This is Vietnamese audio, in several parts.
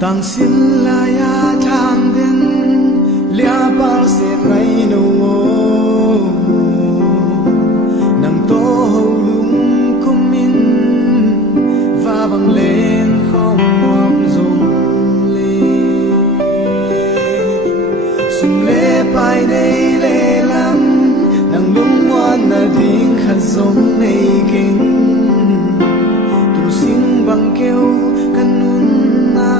tang sin la ya thang den lia par se ngai no nang to ho lung kumin va bang lên không mong dung le sum le pai đây le lam nang lung wan na ding khat zong nei king tu sing bang kêu kanun na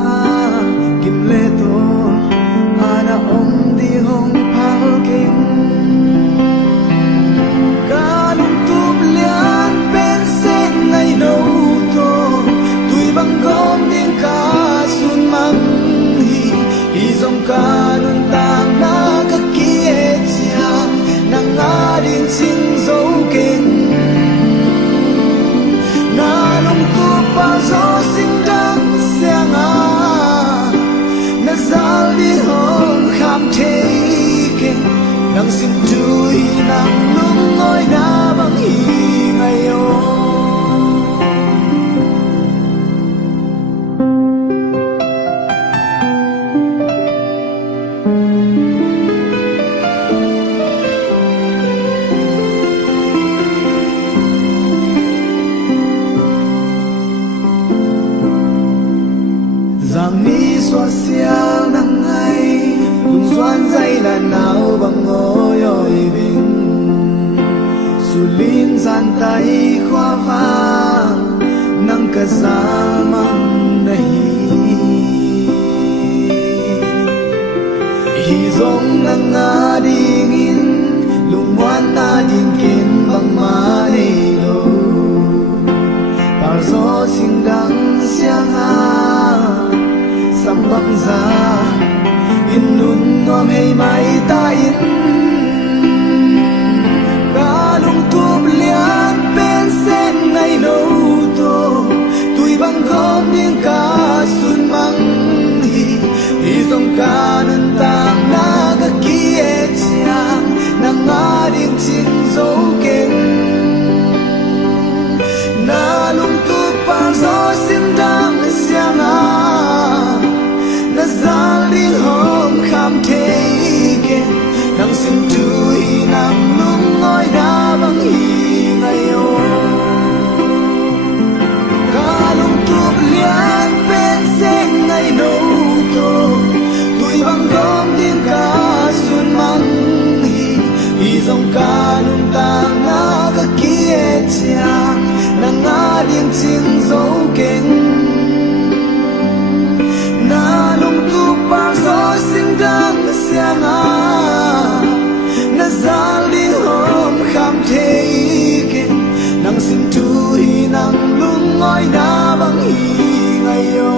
kim le to ana om di hong phal king kanun tup lian pen sen ngai no to tui bang gom ding ka sun mang hi zong kanun tang na ka kie chia nang a din sing zo king na nong tu pa zo sing dang siang a na zal di hong kham the king nang sin tu hi nang lung ngoi na bang hi ngai yo rằng ni xóa xiang nắng ngày cùng xoan dây là nào bằng ngôi ôi vinh su lim gian tay khoa vang nắng cả xa măng đầy hi giống nắng ngã đi nghìn lùng ngoan na nhìn kín bằng má đầy lô bao gió xinh đắng xiang ha sam bang za in nun nom hei mai ta in ga lung tup lian pen sen ngai no to tui bang gom ding ka sun mang hi zong ka nun tang na ga kie chiang na nga ding chin zo ken na lung tup pa zo sim dang siang a na zal ding hom kham the ke nang sin tu hi nang lung ngoi da bang hi ngai yo ka lung tup lian pen sen ngai no to tui bang gom ding ka sun mang hi zong ka lung tang na ka kie chia nang nga ding chin zo ken dang siang a na zal di hom kham the ke nang sin tu hi nang lung ngoi na bang hi ngai yo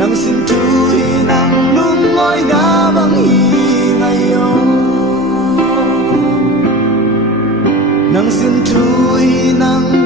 nang sin tu hi nang lung ngoi na bang hi ngai yo nang sin tu hi nang